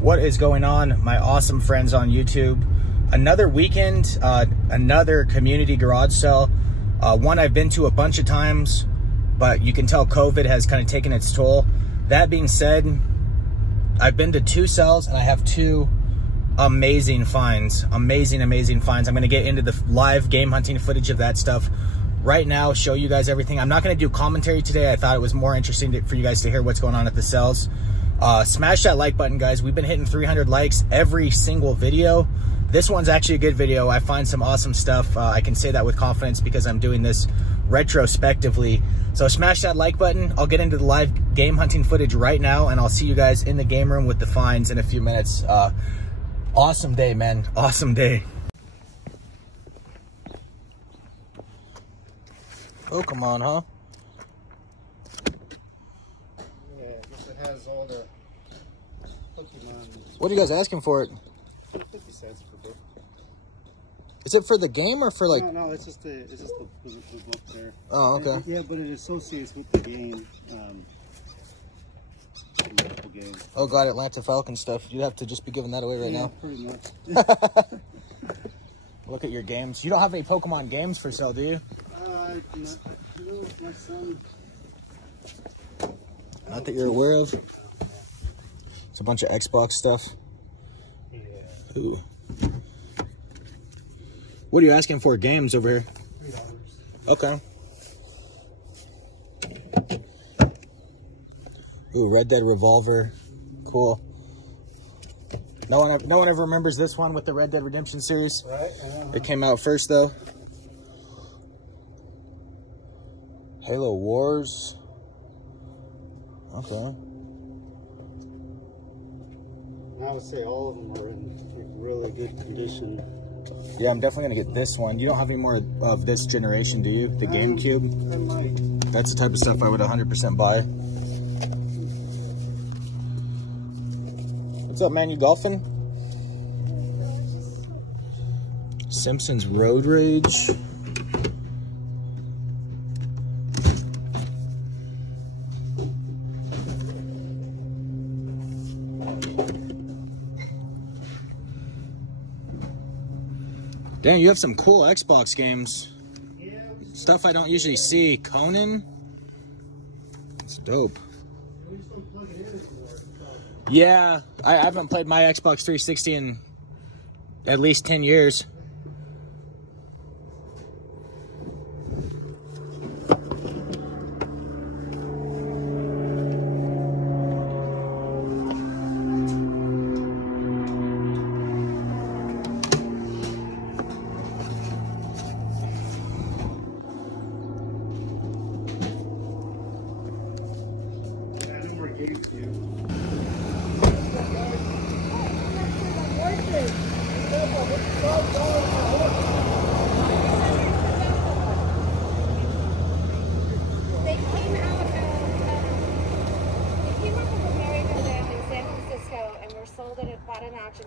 What is going on, my awesome friends on YouTube? Another weekend, another community garage sale. One I've been to a bunch of times, but you can tell COVID has kind of taken its toll. That being said, I've been to 2 sales and I have 2 amazing finds. Amazing finds. I'm going to get into the live game hunting footage of that stuff right now, show you guys everything. I'm not going to do commentary today. I thought it was more interesting for you guys to hear what's going on at the sales. Smash that like button, guys. We've been hitting 300 likes every single video. This one's actually a good video. I find some awesome stuff. I can say that with confidence because I'm doing this retrospectively. So smash that like button. I'll get into the live game hunting footage right now, and I'll see you guys in the game room with the finds in a few minutes. Awesome day, man. Awesome day. Pokemon, huh? Yeah, I guess it has all the Pokemon. What are you guys asking for it? 50 cents per book. Is it for the game or for like? No, it's just the book there. Oh, okay. Yeah, but it associates with the game. Multiple games. Oh God, Atlanta Falcon stuff. You'd have to just be giving that away right now. Pretty much. Look at your games. You don't have any Pokemon games for sale, do you? My son. Not that you're aware of. It's a bunch of Xbox stuff. Yeah. Ooh. What are you asking for games over here? $3. Okay. Ooh, Red Dead Revolver. Cool. No one ever remembers this one with the Red Dead Redemption series. Right, I know. It came out first though. Halo Wars. Okay. I would say all of them are in really good condition. Yeah, I'm definitely gonna get this one. You don't have any more of this generation, do you? The Gamecube? I might. That's the type of stuff I would 100% buy. What's up, man? You golfing? Simpsons Road Rage. Dang, you have some cool Xbox games. Yeah. Stuff I don't usually see. Conan? It's dope. Yeah, I haven't played my Xbox 360 in at least 10 years.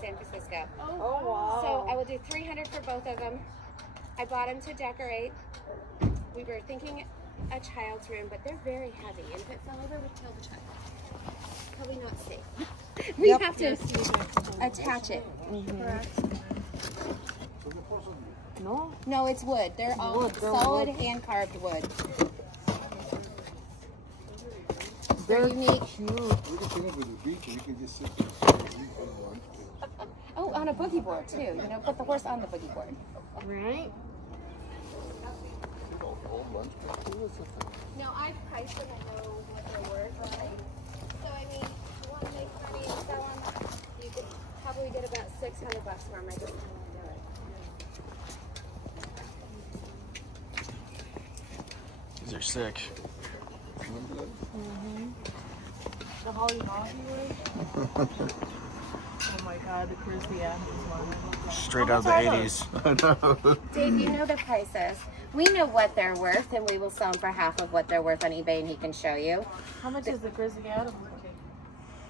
San Francisco. Oh, wow. So I will do 300 for both of them. I bought them to decorate. We were thinking a child's room, but they're very heavy, and if it fell over, we'd kill the child. Probably not safe. We have to attach it. Correct? No? No, it's wood. They're all wood. They're solid wood. hand-carved wood. They're unique. Cute. We can take it with the beach and we can just sit there. Oh, on a boogie board too. You know, put the horse on the boogie board. Right? No, I've priced them. I know what they're worth. Right? So I mean, if you want to make money and sell them, you could probably get about $600 for them. I just don't want to do it. These are sick. The Holly Hockey one? Oh my god, the Chrissy Adams one. Straight out of the 80s. Dave, you know the prices. We know what they're worth, and we will sell them for half of what they're worth on eBay, and he can show you. How much is the Chrissy Adams one?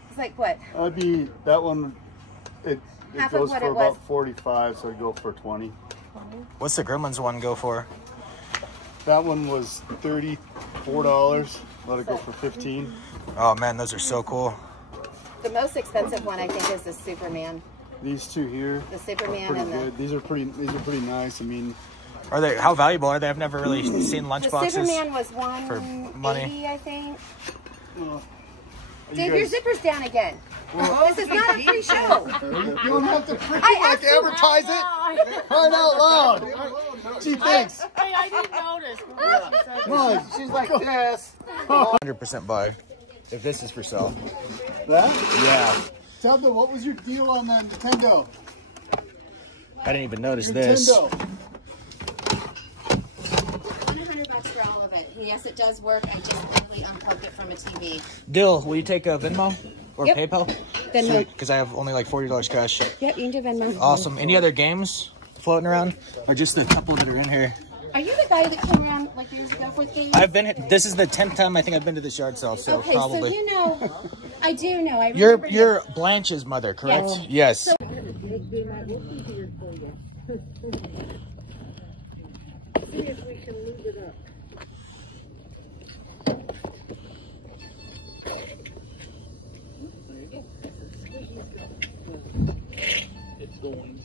It's like what? I'd be that one. It Half of goes what for it was. about 45, so I'd go for 20. What's the Gremlins one go for? That one was $34. Let it go for 15. Oh man, those are so cool. The most expensive one, I think, is the Superman. These two here. The Superman pretty and the. good. These are pretty nice. I mean, Are they? How valuable are they? I've never really seen lunchboxes. The Superman was for money. $180, I think. you Dave, your guys- zipper's down again. This is not a free show. you don't have to freaking I like advertise it. Right out loud. Gee, thanks. Hey, I didn't notice. Come on, she's like this. 100% buy. If this is for sale. That? Yeah. Tell them, what was your deal on that Nintendo? I didn't even notice Your this. Nintendo. $100 for all of it. Yes, it does work. I just literally unplugged it from a TV. Dill, will you take a Venmo or Yep. PayPal? Venmo. Because I have only like $40 cash. Yep, you can do Venmo. Awesome. Any other games floating around, or just the couple that are in here? Are you the guy that came around like years ago for games? I've been. This is the 10th time I think I've been to this yard sale, so Okay, probably. so you know, I do know. I remember You're Blanche's mother, correct? Yes. It's going.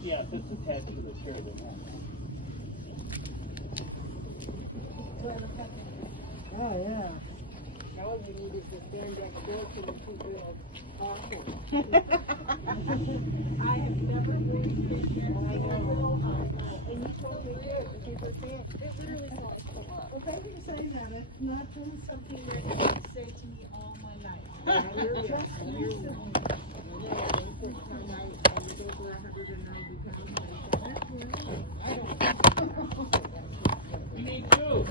Yeah, if it's attached to the chair, then Oh, yeah. Now you needed to stand next door to the two girls talking. I have never been here. I know. And you told me this, and people were saying, it literally costs a lot. Well, thank you for saying that. It's not been something that you would say to me all my life. Just recently. me too.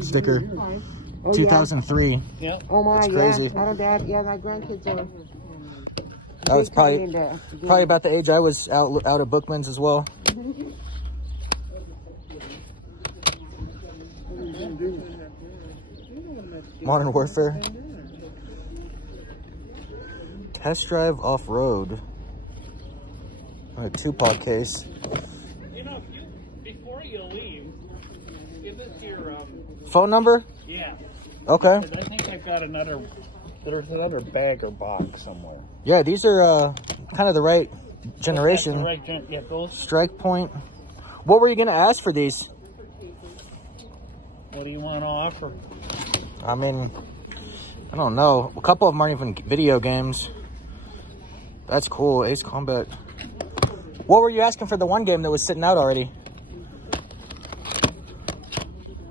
Sticker. 2003. Yeah. Oh my, That's crazy. yeah. Not that. Yeah, my grandkids are. That was probably about the age I was out of Bookman's as well. Modern Warfare. Test Drive Off-Road. A Tupac case. You know, before you leave, give us your Phone number? yeah. Okay. 'Cause I think I've got another. There's another bag or box somewhere. Yeah, these are kind of the right generation. That's the right yeah, those. Strike Point. What were you gonna ask for these? What do you want to offer? I mean, I don't know. A couple of them aren't even video games. That's cool. Ace Combat. What were you asking for the one game that was sitting out already?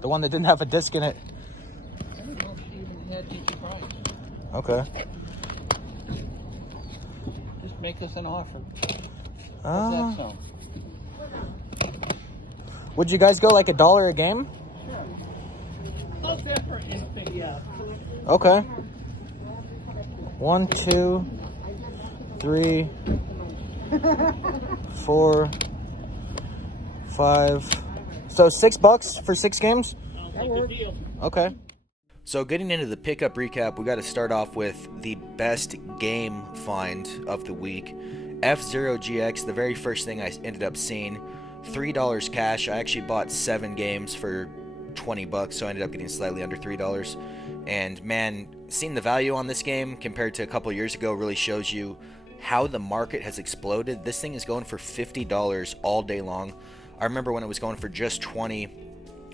The one that didn't have a disc in it. I don't know if she even had each problem. Okay. Just make us an offer. How's that sound? Would you guys go like $1 a game? How's that for anything? Yeah. Okay. 1, 2, 3, 4, 5. So $6 for 6 games? Sounds like a deal. Okay. So getting into the pickup recap, we got to start off with the best game find of the week. F-Zero GX, the very first thing I ended up seeing. $3 cash. I actually bought 7 games for $20, so I ended up getting slightly under $3. And man, seeing the value on this game compared to a couple years ago really shows you how the market has exploded. This thing is going for $50 all day long. I remember when it was going for just $20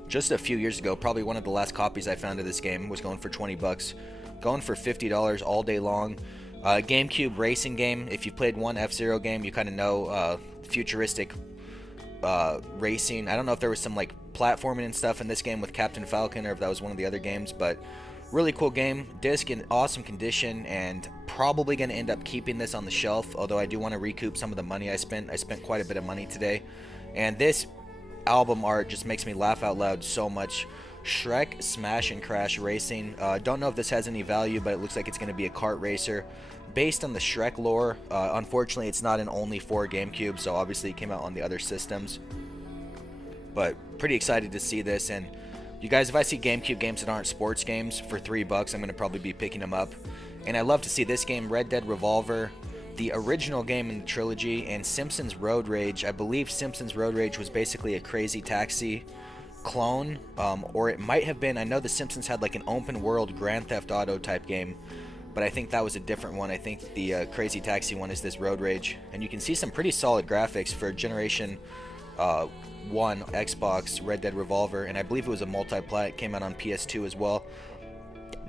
just a few years ago. Probably one of the last copies I found of this game was going for $20. Going for $50 all day long. Gamecube racing game. If you've played one F-Zero game, you kind of know futuristic racing. I don't know if there was some like platforming and stuff in this game with Captain Falcon or if that was one of the other games, but really cool game. Disc in awesome condition, and probably going to end up keeping this on the shelf, although I do want to recoup some of the money I spent. I spent quite a bit of money today, and this album art just makes me laugh out loud so much. Shrek Smash and Crash Racing. Don't know if this has any value, but it looks like it's going to be a kart racer based on the Shrek lore. Unfortunately, it's not in only for GameCube, so obviously it came out on the other systems. But pretty excited to see this, and You guys, if I see GameCube games that aren't sports games for $3, I'm going to probably be picking them up. And I love to see this game, Red Dead Revolver, the original game in the trilogy, and Simpsons Road Rage. I believe Simpsons Road Rage was basically a Crazy Taxi clone, or it might have been, I know the Simpsons had like an open world Grand Theft Auto type game, but I think that was a different one. I think the Crazy Taxi one is this Road Rage. And you can see some pretty solid graphics for Generation 1 Xbox Red Dead Revolver, and I believe it was a multi-plat. It came out on PS2 as well.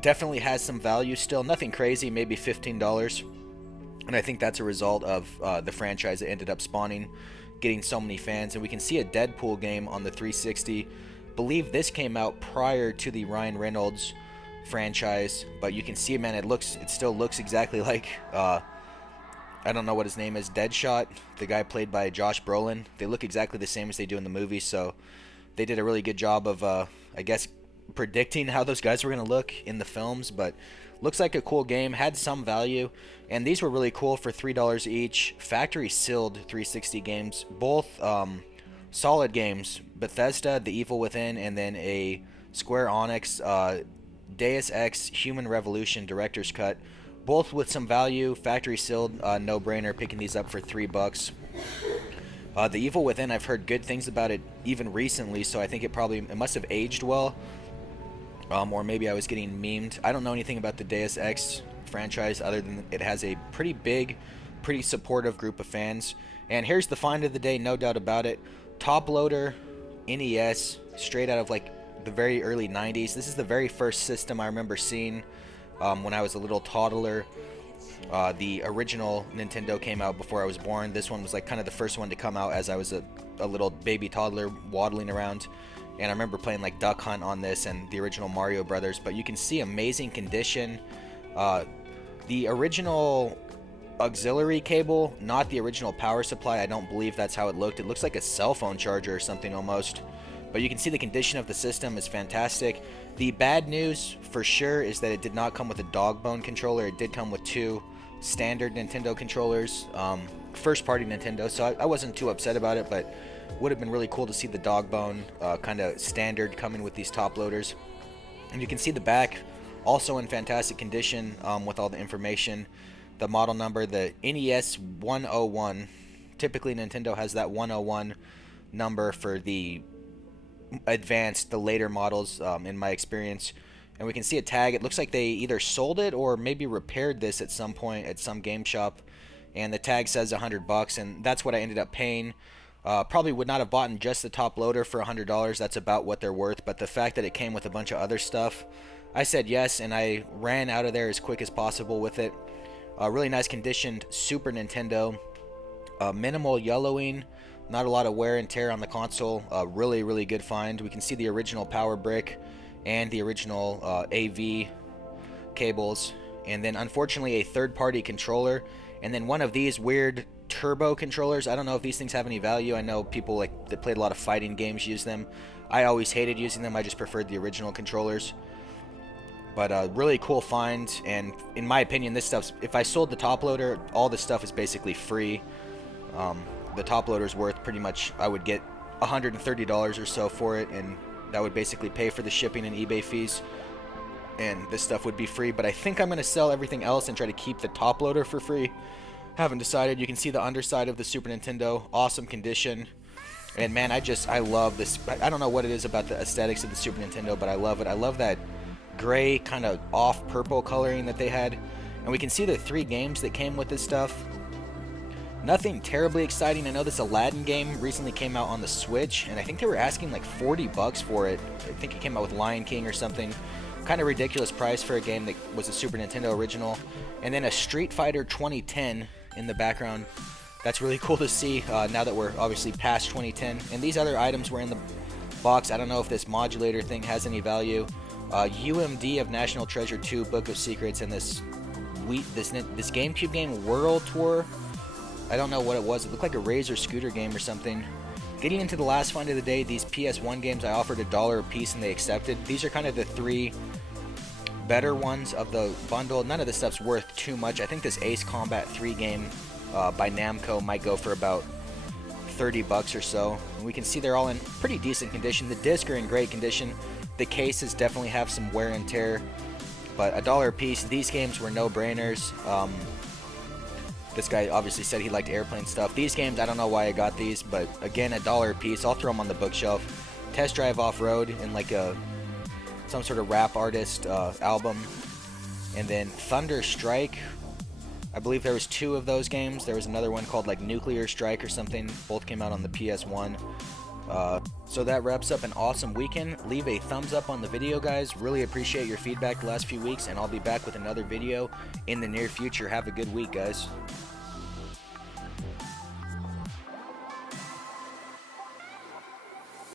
Definitely has some value still, nothing crazy, maybe $15, and I think that's a result of the franchise that ended up spawning, getting so many fans. And we can see a Deadpool game on the 360. Believe this came out prior to the Ryan Reynolds franchise, but you can see, man, it still looks exactly like I don't know what his name is, Deadshot, the guy played by Josh Brolin. They look exactly the same as they do in the movie, so they did a really good job of, I guess, predicting how those guys were going to look in the films. But looks like a cool game, had some value, and these were really cool for $3 each. Factory sealed 360 games, both solid games. Bethesda, The Evil Within, and then a Square Enix Deus Ex Human Revolution Director's Cut. Both with some value, factory sealed, no-brainer, picking these up for $3. The Evil Within, I've heard good things about it even recently, so I think it must have aged well, or maybe I was getting memed. I don't know anything about the Deus Ex franchise other than it has a pretty big, pretty supportive group of fans. And here's the find of the day, no doubt about it. Top Loader NES, straight out of like the very early 90s. This is the very first system I remember seeing when I was a little toddler. The original Nintendo came out before I was born. This one was like kind of the first one to come out as I was a little baby toddler waddling around. And I remember playing like Duck Hunt on this and the original Mario Brothers. But you can see amazing condition. The original auxiliary cable, not the original power supply. I don't believe that's how it looked. It looks like a cell phone charger or something almost. But you can see the condition of the system is fantastic. The bad news for sure is that it did not come with a dog bone controller. It did come with two standard Nintendo controllers, first party Nintendo, so I wasn't too upset about it, but would have been really cool to see the dog bone kind of standard coming with these top loaders. And you can see the back also in fantastic condition with all the information, the model number, the NES 101. Typically Nintendo has that 101 number for the advanced, the later models, in my experience. And we can see a tag. It looks like they either sold it or maybe repaired this at some point at some game shop, and the tag says $100, and that's what I ended up paying. Probably would not have bought in just the top loader for $100. That's about what they're worth, but the fact that it came with a bunch of other stuff, I said yes, and I ran out of there as quick as possible with it. Really nice conditioned Super Nintendo, minimal yellowing, not a lot of wear and tear on the console. Really good find. We can see the original power brick and the original AV cables, and then unfortunately a third-party controller, and then one of these weird turbo controllers. I don't know if these things have any value. I know people that played a lot of fighting games use them. I always hated using them. I just preferred the original controllers. But really cool find, and in my opinion, this stuff's, if I sold the top loader, all this stuff is basically free. The top loader's worth pretty much, I would get $130 or so for it, and that would basically pay for the shipping and eBay fees, and this stuff would be free. But I think I'm going to sell everything else and try to keep the top loader for free. Haven't decided. You can see the underside of the Super Nintendo, awesome condition, and man, I love this. I don't know what it is about the aesthetics of the Super Nintendo, but I love it. I love that gray kind of off purple coloring that they had, and we can see the 3 games that came with this stuff. Nothing terribly exciting. I know this Aladdin game recently came out on the Switch, and I think they were asking like $40 for it. I think it came out with Lion King or something. Kind of ridiculous price for a game that was a Super Nintendo original. And then a Street Fighter 2010 in the background. That's really cool to see now that we're obviously past 2010. And these other items were in the box. I don't know if this modulator thing has any value. UMD of National Treasure 2, Book of Secrets, and this GameCube game World Tour. I don't know what it was. It looked like a Razor scooter game or something. Getting into the last find of the day, these PS1 games, I offered $1 a piece and they accepted. These are kind of the 3 better ones of the bundle. None of this stuff's worth too much. I think this Ace Combat 3 game by Namco might go for about $30 or so. And we can see they're all in pretty decent condition. The discs are in great condition. The cases definitely have some wear and tear, but $1 a piece. These games were no-brainers. This guy obviously said he liked airplane stuff. These games, I don't know why I got these, but again, $1 a piece. I'll throw them on the bookshelf. Test Drive Off-Road in like some sort of rap artist album. And then Thunder Strike. I believe there was 2 of those games. There was another one called like Nuclear Strike or something. Both came out on the PS1. So that wraps up an awesome weekend. Leave a thumbs up on the video, guys. Really appreciate your feedback the last few weeks, and I'll be back with another video in the near future. Have a good week, guys.